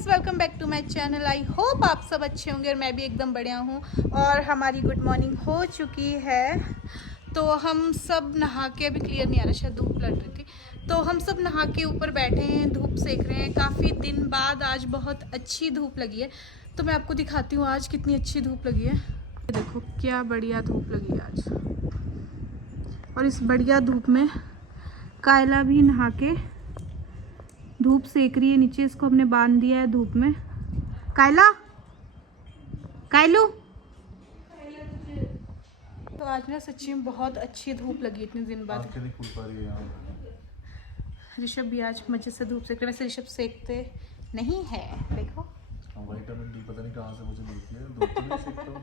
Friends, welcome back to my channel. I hope आप सब अच्छे होंगे और मैं भी एकदम बढ़िया हूँ। और हमारी गुड मॉर्निंग हो चुकी है। तो हम सब नहा के, अभी क्लियर नहीं आ रहा, शायद धूप लड़ रही थी, तो हम सब नहा के ऊपर बैठे हैं, धूप सेक रहे हैं। काफ़ी दिन बाद आज बहुत अच्छी धूप लगी है, तो मैं आपको दिखाती हूँ आज कितनी अच्छी धूप लगी है। देखो क्या बढ़िया धूप लगी है आज। और इस बढ़िया धूप में कायला भी नहा के धूप सेक रही है। नीचे इसको हमने बांध दिया है धूप में। कायला, कायलू, तो आज ना सच्ची में बहुत अच्छी धूप लगी इतने दिन बाद। ऋषभ भी आज मजे से धूप सेक रहे। वैसे ऋषभ सेकते नहीं है, देखो विटामिन डी पता नहीं कहाँ से मुझे मिलती है, धूप तो नहीं सेकता हूँ।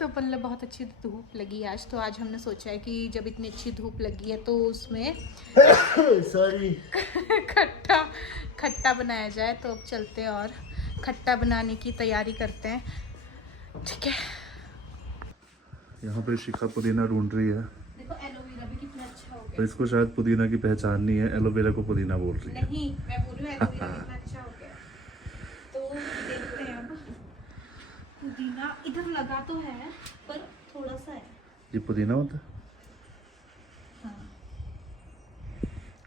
तो पल्ले बहुत अच्छी धूप लगी आज। तो आज हमने सोचा है कि जब इतनी अच्छी धूप लगी है तो उसमें सॉरी खट्टा बनाया जाए। तो अब चलते हैं और खट्टा बनाने की तैयारी करते हैं, ठीक है। यहाँ पे शिखा पुदीना ढूंढ रही है। देखो एलोवेरा भी कितना अच्छा हो और गया। इसको शायद पुदीना की पहचान नहीं है, एलोवेरा को पुदीना बोल रही है। नहीं, मैं बोल रही हूँ एलोवेरा कितना अच्छा हो गया। तो देखते हैं अब। पुदीना इधर लगा तो है पर थोड़ा सा है। ये पुदीना होता है? हाँ।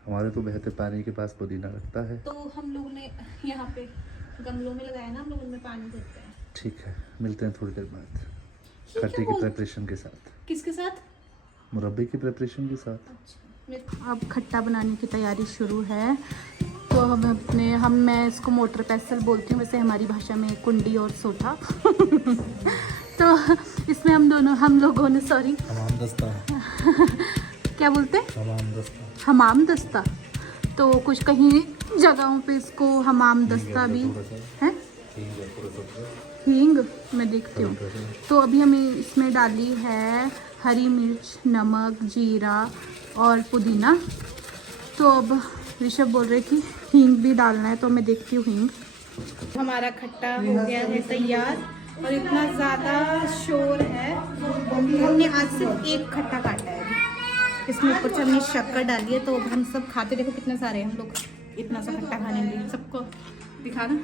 हमारे तो बहते पानी के पास पुदीना लगता है। तो हम लोगों ने यहाँ पे गमलों में लगाया ना, हम लोग उनमें पानी देते हैं। ठीक है, मिलते हैं थोड़ी देर बाद ये खट्टे क्या की बोल- प्रिपरेशन के साथ, किसके साथ? मुरब्बे की प्रिपरेशन के साथ। अच्छा, अब खट्टा बनाने की तैयारी शुरू है। तो मैं इसको मोटर पेसल बोलती हूँ, वैसे हमारी भाषा में कुंडी और सोटा। तो इसमें हम लोगों ने सॉरी हमाम दस्ता। क्या बोलते हैं? हमाम दस्ता। हमाम दस्ता। तो कुछ कहीं जगहों पे इसको हमाम दस्ता भी है। हींग मैं देखती हूँ। तो अभी हमें इसमें डाली है हरी मिर्च, नमक, जीरा और पुदीना। तो अब ऋषभ बोल रहे कि हींग भी डालना है, तो मैं देखती हूँ हींग। हमारा खट्टा हो गया है तैयार। और इतना ज़्यादा शोर है। हमने आज सिर्फ एक खट्टा काटा है अभी। इसमें ऊपर से हमने शक्कर डाली है। तो अब हम सब खाते, देखो कितने सारे हम लोग इतना सा खट्टा खाने लिए। सबको दिखा दो।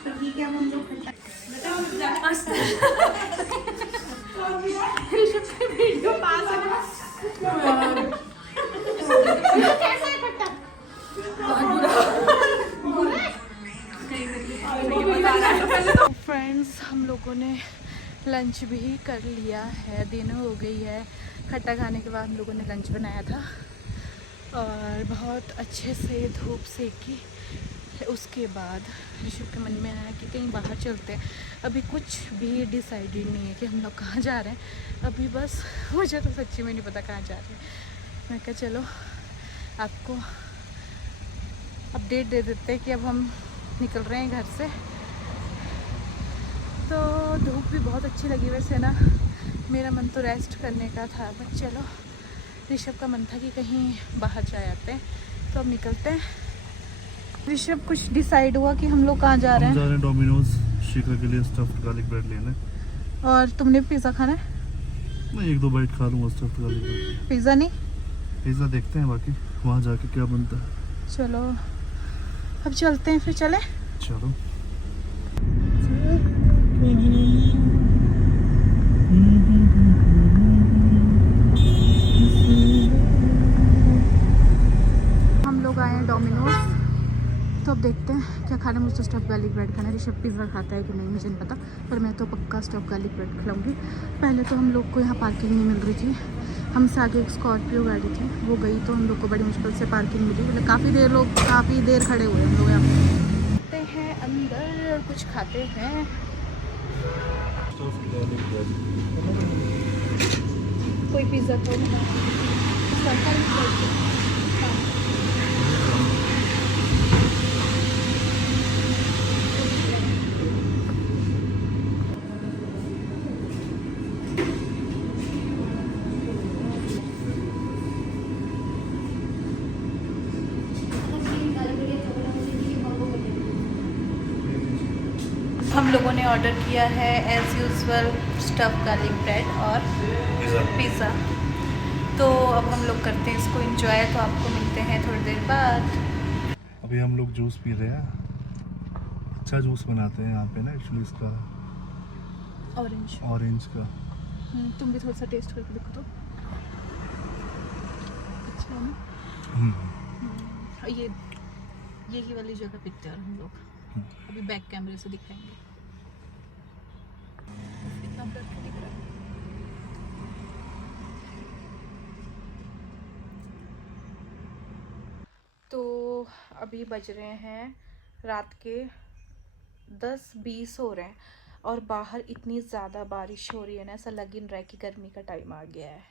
तो ठीक है, हम लोग खट्टा वीडियो पास फ्रेंड्स, हम लोगों ने लंच भी कर लिया है। दिन हो गई है। खट्टा खाने के बाद हम लोगों ने लंच बनाया था और बहुत अच्छे से धूप सेकी। उसके बाद ऋषभ के मन में आया कि कहीं बाहर चलते हैं। अभी कुछ भी डिसाइडेड नहीं है कि हम लोग कहाँ जा रहे हैं। अभी बस मुझे तो सच्ची में नहीं पता कहाँ जा रहे हैं। मैं कहा चलो आपको अपडेट दे देते हैं कि अब हम निकल रहे हैं घर से। तो धूप भी बहुत अच्छी लगी वैसे ना। मेरा मन तो रेस्ट करने का था, बट चलो ऋषभ का मन था कि कहीं बाहर जा आते हैं। तो अब निकलते हैं। ऋषभ, कुछ डिसाइड हुआ कि हम लोग कहाँ जा रहे हैं? जा रहे हैं डोमिनोज, शिखा के लिए स्टफ्ड गार्लिक ब्रेड लेने। और तुमने पिज़्ज़ा खाना है? मैं एक दो बाइट खा लूँगा स्टफ्ड गार्लिक ब्रेड। पिज़्ज़ा नहीं? पिज़्ज़ा देखते हैं, बाकी वहाँ जाके क्या बनता है। चलो अब चलते हैं, फिर चले। चलो। हम लोग आए हैं डोमिनोज। तो अब देखते हैं क्या खाना। मुझे तो स्टफ गार्लिक ब्रेड खाना है। ऋषभ पिज़्ज़ा खाता है कि नहीं मुझे नहीं पता, पर मैं तो पक्का स्टफ गार्लिक ब्रेड खिलाऊंगी। पहले तो हम लोग को यहाँ पार्किंग नहीं मिल रही थी। हमसे आगे एक स्कॉर्पियो गाड़ी थी, वो गई, तो हम लोग को बड़ी मुश्किल से पार्किंग मिली। मतलब काफ़ी देर खड़े हुए हम लोग यहाँ पे हैं अंदर और कुछ खाते हैं। कोई पिज़्ज़ा तो हम लोगों ने ऑर्डर किया है as usual stuff garlic bread और पिज़्ज़ा। तो अब हम लोग करते हैं इसको एंजॉय। तो आपको मिलते हैं थोड़ी देर बाद। अभी हम लोग जूस पी रहे हैं। अच्छा जूस बनाते हैं यहाँ पे ना एक्चुअली इसका, ऑरेंज का। तुम भी थोड़ा सा टेस्ट करके देखो तो। अच्छा है ना। यही वाली जगह पिक्चर हम लोग अभी बैक कैमरे से दिखाएंगे। इतना ब्लर क्यों दिख रहा है? तो अभी बज रहे हैं रात के 10:20 हो रहे हैं और बाहर इतनी ज़्यादा बारिश हो रही है ना, ऐसा लग ही नहीं रहा है कि गर्मी का टाइम आ गया है।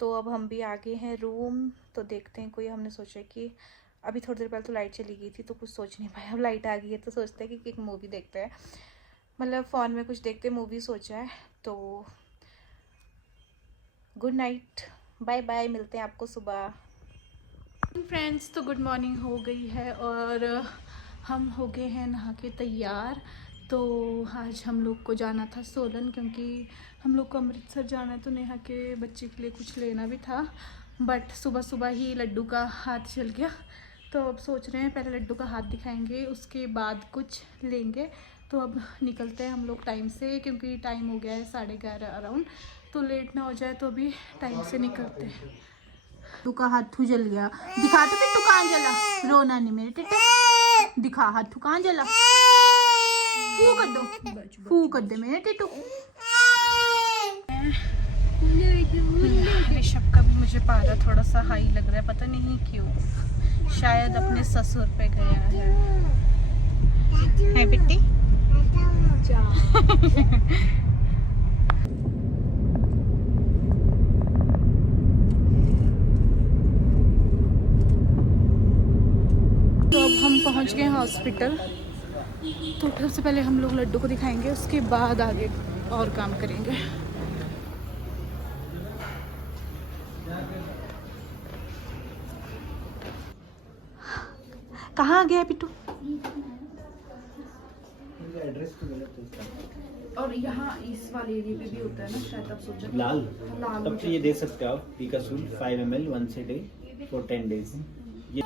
तो अब हम भी आ गए हैं रूम, तो देखते हैं कोई। हमने सोचा कि अभी थोड़ी देर पहले तो लाइट चली गई थी तो कुछ सोच नहीं पाया, अब लाइट आ गई है तो सोचते हैं कि एक मूवी देखते हैं, मतलब फ़ोन में कुछ देखते हैं, मूवी सोचा है। तो गुड नाइट, बाय बाय, मिलते हैं आपको सुबह। फ्रेंड्स, तो गुड मॉर्निंग हो गई है और हम हो गए हैं नहा के तैयार। तो आज हम लोग को जाना था सोलन, क्योंकि हम लोग को अमृतसर जाना है, तो नेहा के बच्चे के लिए कुछ लेना भी था। बट सुबह सुबह ही लड्डू का हाथ चल गया, तो अब सोच रहे हैं पहले लड्डू का हाथ दिखाएंगे, उसके बाद कुछ लेंगे। तो अब निकलते हैं हम लोग टाइम से, क्योंकि टाइम हो गया है 11:30 अराउंड, तो लेट ना हो जाए, तो अभी टाइम से निकलते हैं। लड्डू का हाथ जल गया, दिखा तो पिट्टू कहाँ जला, रोना नहीं मेरे टिट्टू, दिखा हाथ कहाँ जला, फू कर दो, फू कर दे मेरे टिट्टू। ऋषभ का भी मुझे पारा थोड़ा सा हाई लग रहा है, पता नहीं क्यों, शायद अपने ससुर पे गया है बिट्टी। तो अब हम पहुंच गए हॉस्पिटल, तो सबसे पहले हम लोग लड्डू को दिखाएंगे, उसके बाद आगे और काम करेंगे। कहाँ आ गया है पिट्टू? और यहाँ इस वाले एरिया पे भी होता है ना शायद, आप सोचा लाल लाल तब तो ये दे सकते हो आप, पीकासूल 5 ml once a day for 10 days। ये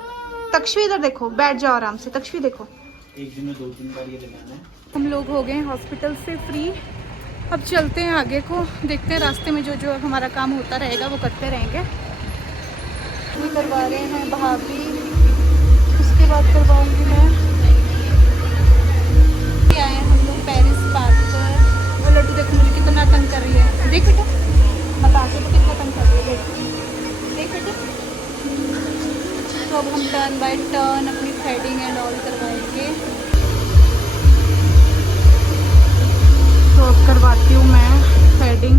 तक्षवी इधर देखो, बैठ जाओ आराम से, तक्षवी देखो। एक दिन में 2-3 बार ये लगाना है। हम लोग हो गए हॉस्पिटल से फ्री, अब चलते हैं आगे को, देखते हैं रास्ते में जो जो हमारा काम होता रहेगा वो करते रहेंगे। भी करवा रहे हैं भाभी, उसके बाद करवाऊंगी मैं। आए हैं हम लोग पेरिस पार्क पर, वो लड्डू देखो मुझे कितना तंग कर रही है, देख बेटा, बता के तो कितना तंग कर रही है, देख बेटा। तो अब हम टर्न बाय टर्न अपनी थ्रेडिंग एंड ऑल करवाएंगे। तो अब करवाती हूँ मैं थ्रेडिंग।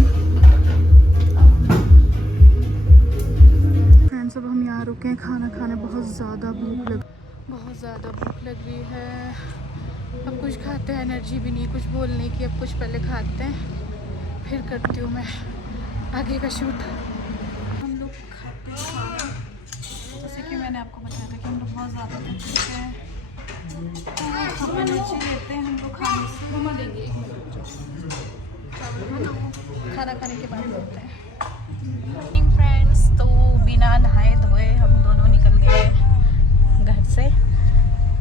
फ्रेंड्स, अब हम यहाँ रुके हैं खाना खाने, बहुत ज़्यादा भूख लग रही है। अब कुछ खाते हैं, एनर्जी भी नहीं कुछ बोलने की, अब कुछ पहले खाते हैं, फिर करती हूँ मैं आगे का शूट। हम लोग खाते हैं खाना, जैसे कि मैंने आपको बताया था कि हम लोग बहुत ज़्यादा थक चुके हैं, तो हम एनर्जी लेते हैं हम लोग खाने से। मम्मा देंगे एक मिनट, खाना खाने के बाद होते हैं। फ्रेंड्स, तो बिना नहाए धोए हम दोनों निकल गए घर से,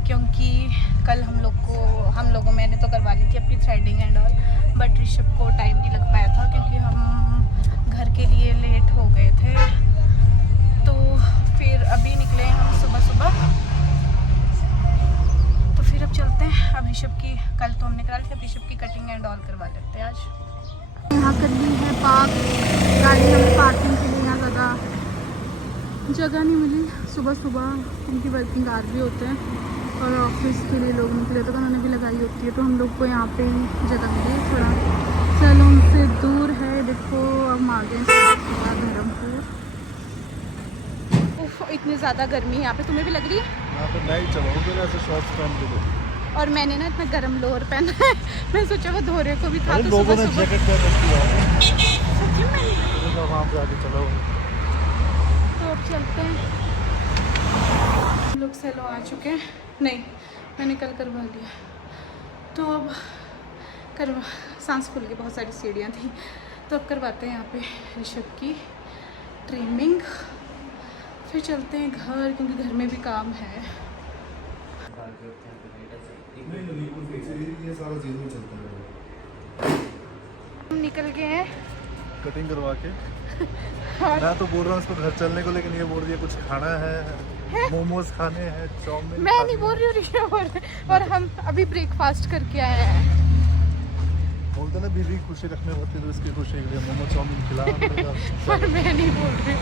क्योंकि कल हम लोगों मैंने तो करवा ली थी अपनी threading and all, but Rishabh को टाइम नहीं लग पाया था, क्योंकि हम घर के लिए लेट हो गए थे। तो फिर अभी निकले हम सुबह, तो फिर अब चलते हैं। अब ऋषभ की, कल तो हमने करा ली, अब ऋषभ की कटिंग एंड ऑल करवा लेते हैं आज। यहाँ कर ली है पार्क, गाड़ी हमें पार्किंग के लिए यहाँ जगह नहीं मिली। सुबह उनकी वर्किंग आवर भी होते हैं और ऑफिस के लिए लोग निकले तो उन्होंने भी लगाई होती है, तो हम लोग को यहाँ पे ही जगह मिली, थोड़ा सैलून से दूर है। देखो हम आ गए धर्मपुर। उफ, इतनी ज़्यादा गर्मी है यहाँ पे, तुम्हें भी लग रही है? यहाँ पे नहीं चलाओगे ऐसे शॉर्ट्स पहन के, और मैंने ना इतना गर्म लोअर पहना है, मैं सोचा वो धोरे को भी था, तो लोगों ने जैकेट पहन रखी है, तो वहाँ पे आगे चलो। तो अब चलते हैं। हम लोग सैलून आ चुके हैं, नहीं मैंने कल करवा लिया, तो अब सांस फूल गई, बहुत सारी सीढ़ियाँ थी, तो अब करवाते हैं यहाँ पे ऋषभ की ट्रिमिंग, फिर चलते हैं घर, क्योंकि घर में भी काम है। ये सारा चीज में चलता है। हम निकल गए हैं। कटिंग करवा के मैं तो बोल रहा हूँ इसको घर चलने को, लेकिन ये बोल रही है कुछ खाना है, मोमोज खाने हैं, चाउमीन। मैं नहीं बोल रही हूँ, ऋषभ बोल रहे हैं। और हम अभी ब्रेकफास्ट करके आए हैं। बोलते ना बीवी खुशी रखने होती है तो इसकी खुशी के लिए मोमो चाउमीन खिला। पर मैं नहीं बोल रही।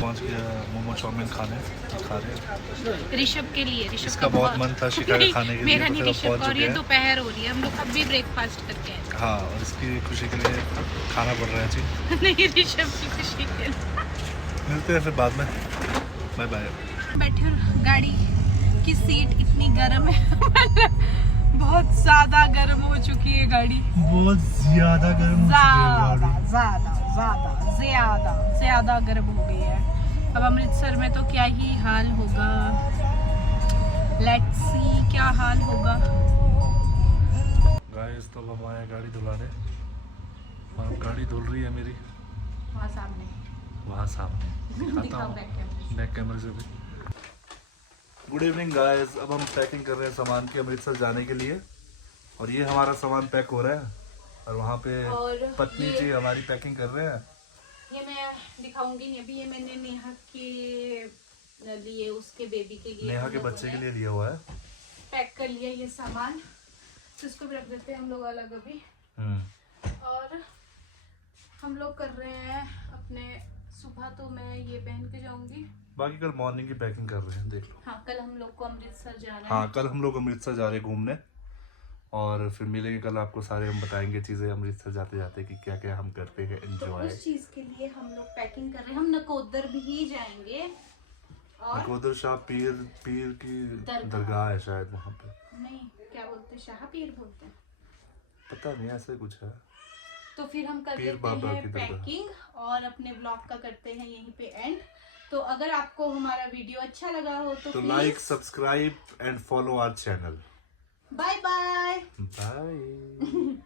पहुंच गया मोमो चाउमीन खाने, खा रहे हैं। ऋषभ के लिए, ऋषभ इसका बहुत मन था शिकागो खाने के लिए, मेरा तो नहीं फिर अब ऋषभ पहुंच का। और चुके ये हैं। दोपहर हो रही है, हम लोग अब भी ब्रेकफास्ट करके आए। हाँ, और इसकी खुशी के लिए खाना पड़ रहा है जी। नहीं, ऋषभ की खुशी के लिए। मिलते हैं फिर बाद में, बाय बाय। बैठे और गाड़ी की सीट इतनी गर्म है बहुत ज्यादा गर्म हो चुकी है गाड़ी। बहुत ज्यादा गर्म हो चुकी है ज्यादा गाड़ी। ज्यादा ज्यादा ज्यादा ज्यादा गर्म हो गई है। अब अमृतसर में तो क्या ही हाल होगा, लेट्स सी क्या हाल होगा। गाइस तो हम आए गाड़ी धुलाने, और अब गाड़ी धुल रही है मेरी वहाँ सामने वहाँ सामने। दिखाता दिखाओ हूँ बैक कैमरे। बैक कैमरे से भी। गुड इवनिंग गाइस, अब हम पैकिंग कर रहे हैं सामान की अमृतसर जाने के लिए, और ये हमारा सामान पैक हो रहा है, और वहाँ पे और पत्नी ये- जी हमारी पैकिंग कर रहे हैं। ये मैं दिखाऊंगी नहीं अभी। ये मैंने नेहा के लिए, उसके बेबी के लिए, नेहा हम के लोगों बच्चे ने के लिए लिया हुआ है। पैक कर लिया ये सामान। तो इसको भी रख देते हैं हम लोग अलग अभी। और हम लोग कर रहे हैं अपने, सुबह तो मैं ये पहन के जाऊंगी। बाकी कल मॉर्निंग की पैकिंग कर रहे हैं, देख लो। हाँ, कल हम लोग को अमृतसर जाना है। हाँ, कल हम लोग अमृतसर जा रहे हैं घूमने, और फिर मिलेंगे कल आपको सारे, हम बताएंगे चीजें अमृतसर जाते जाते कि क्या क्या हम करते हैं तो एंजॉय। उस चीज के लिए हम लोग पैकिंग कर रहे हैं। हम नकोदर भी जाएंगे। और नकोदर शाह पीर की दरगाह है शायद वहाँ पे, नहीं, क्या बोलते हैं, शाह पीर बोलते हैं। पता नहीं ऐसे कुछ है। तो फिर हम कर पीर देते बाबा हैं की दरगाह। पैकिंग और अपने ब्लॉग का करते हैं यहीं पे एंड। तो अगर आपको हमारा वीडियो अच्छा लगा हो तो like, subscribe and follow our channel. Bye bye. Bye.